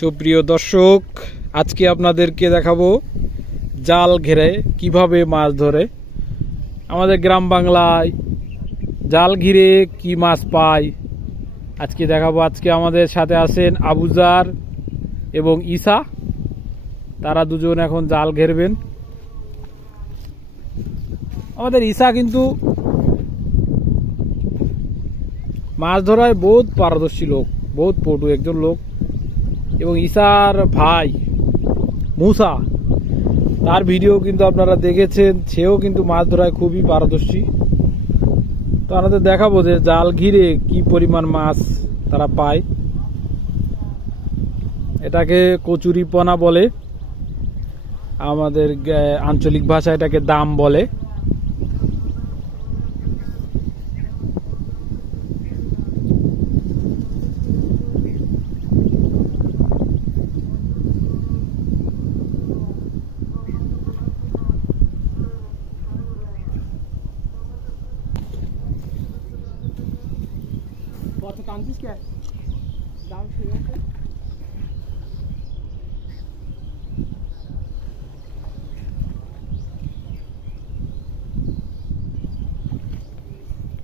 সুপ্রিয় দর্শক, আজকে আপনাদেরকে দেখাবো জাল ঘেরে কিভাবে মাছ ধরে। আমাদের গ্রাম বাংলায় জাল ঘিরে কি মাছ পায় আজকে দেখাবো। আজকে আমাদের সাথে আছেন আবুজার এবং ঈসা, তারা দুজন এখন জাল ঘেরবেন। আমাদের ঈসা কিন্তু মাছ ধরায় বহুত পারদর্শী লোক, বহুত পটু একজন লোক। এবং ঈসার ভাই মুসা, তার ভিডিও কিন্তু আপনারা দেখেছেন, সেও কিন্তু মাছ ধরায় খুবই পারদর্শী। তো আমাদের দেখাবো যে জাল ঘিরে কি পরিমাণ মাছ তারা পায়। এটাকে কচুরিপনা বলে, আমাদের আঞ্চলিক ভাষায় এটাকে দাম বলে।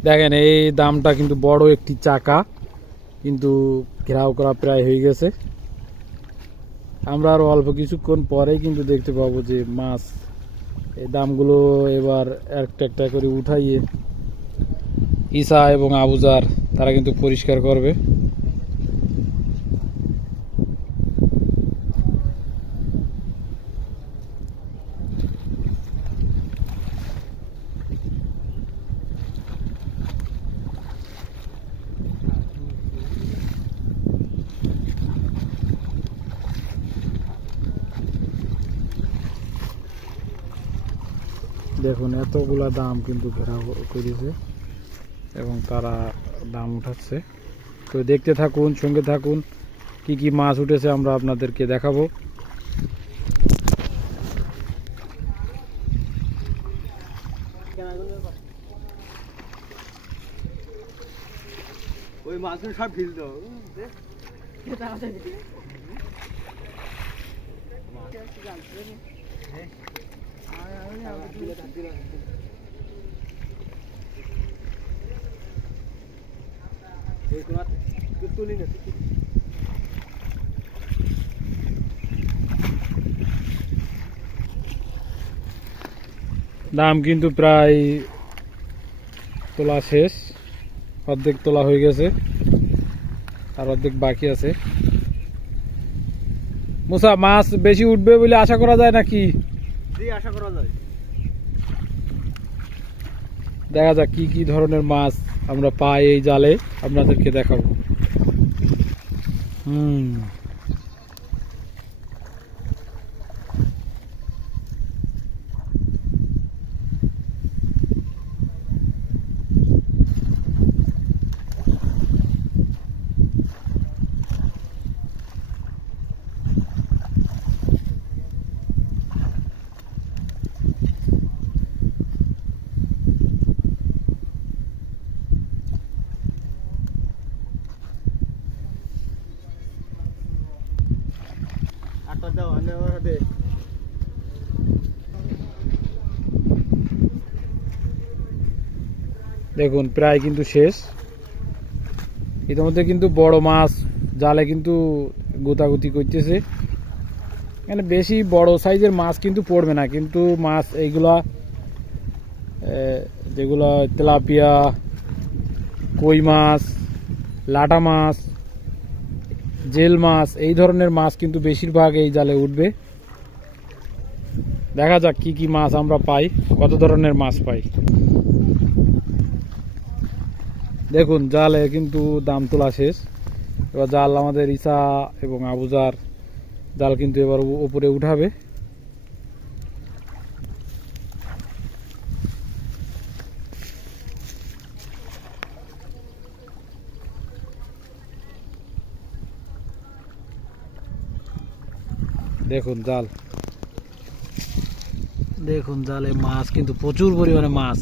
দেখেন এই দামটা কিন্তু বড় একটি চাকা, কিন্তু ঘেরাও করা প্রায় হয়ে গেছে। আমরা আরো অল্প কিছুক্ষণ পরেই কিন্তু দেখতে পাবো যে মাছ, এই দামগুলো এবার একটা একটা করে উঠাইয়ে ঈসা এবং আবুজার তারা কিন্তু পরিষ্কার করবে। দেখুন এতগুলা দাম কিন্তু ঘেরাও করেছে এবং তারা দাম উঠাচ্ছে। তো দেখতে থাকুন, সঙ্গে থাকুন, কি কি মাছ উঠেছে আমরা আপনাদেরকে দেখাবো। ওই মাছগুলো সব ঢিল দাও। দাম কিন্তু প্রায় তোলা শেষ, অর্ধেক তোলা হয়ে গেছে আর অর্ধেক বাকি আছে। মুসা, মাছ বেশি উঠবে বলে আশা করা যায় নাকি? আশা করা যায়। দেখা যাক কি কি ধরনের মাছ আমরা পাই এই জালে, আপনাদেরকে দেখাবো। দেখুন প্রায় কিন্তু শেষ। ইতিমধ্যে কিন্তু বড় মাছ জালে কিন্তু গোতাগুতি করতেছে। এখানে বেশি বড় সাইজের মাছ কিন্তু পড়বে না, কিন্তু মাছ এইগুলা যেগুলো তেলাপিয়া, কই মাছ, লাটা মাছ, জেল মাছ, এই ধরনের মাছ কিন্তু বেশিরভাগ এই জালে উঠবে। দেখা যাক কি কি মাছ আমরা পাই, কত ধরনের মাছ পাই। দেখুন জালে কিন্তু দাম তোলা শেষ। এবার জাল আমাদের ঈসা এবং আবুজার জাল কিন্তু এবার উপরে উঠাবে। দেখুন জাল, দেখুন জালে মাছ কিন্তু প্রচুর পরিমাণে মাছ।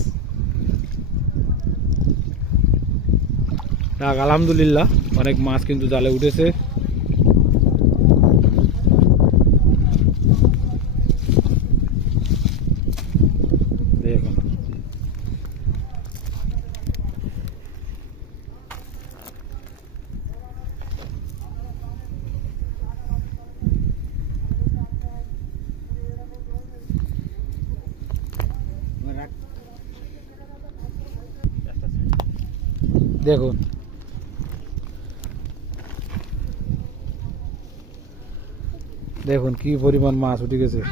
আলহামদুলিল্লাহ অনেক মাছ কিন্তু জালে উঠেছে। দেখুন দেখুন কি পরিমাণ মাছ উঠে গেছে।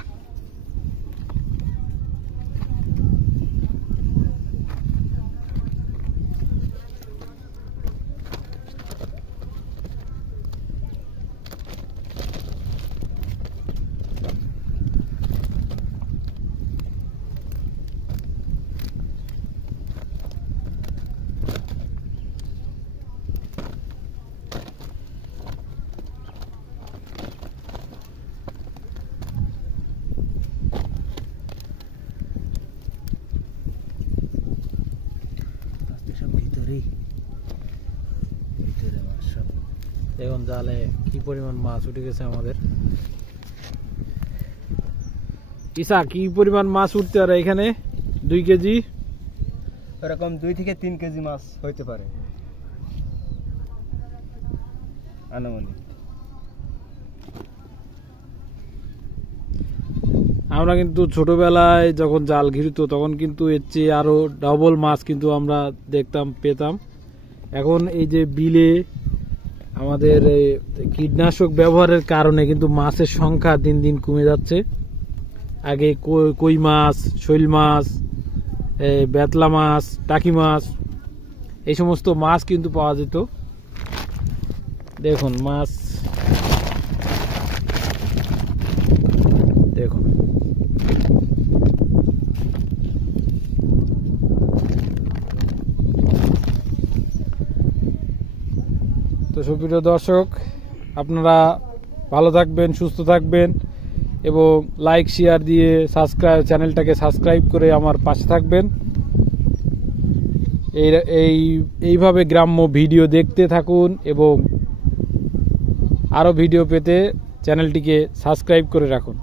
দেখুন জালে কি পরিমাণ মাছ উঠে গেছে আমাদের। ইসা কি পরিমাণ মাছ উঠতে পারে এখানে? 2 কেজি এরকম 2 থেকে 3 কেজি মাছ হইতে পারে আনুমানিক। আমরা কিন্তু ছোটবেলায় যখন জাল ঘিরতো তখন কিন্তু এর চেয়ে আরো ডবল মাছ কিন্তু আমরা পেতাম। এখন এই যে বিলে আমাদের কীটনাশক ব্যবহারের কারণে কিন্তু মাছের সংখ্যা দিন দিন কমে যাচ্ছে। আগে কই মাছ, শৈল মাছ, বেতলা মাছ, টাকি মাছ এই সমস্ত মাছ কিন্তু পাওয়া যেত। দেখুন মাছ দেখুন তো সুপ্রিয় দর্শক, আপনারা ভালো থাকবেন, সুস্থ থাকবেন এবং লাইক শেয়ার দিয়ে চ্যানেলটাকে সাবস্ক্রাইব করে আমার পাশে থাকবেন। এইভাবে গ্রাম্য ভিডিও দেখতে থাকুন এবং আরো ভিডিও পেতে চ্যানেলটিকে সাবস্ক্রাইব করে রাখুন।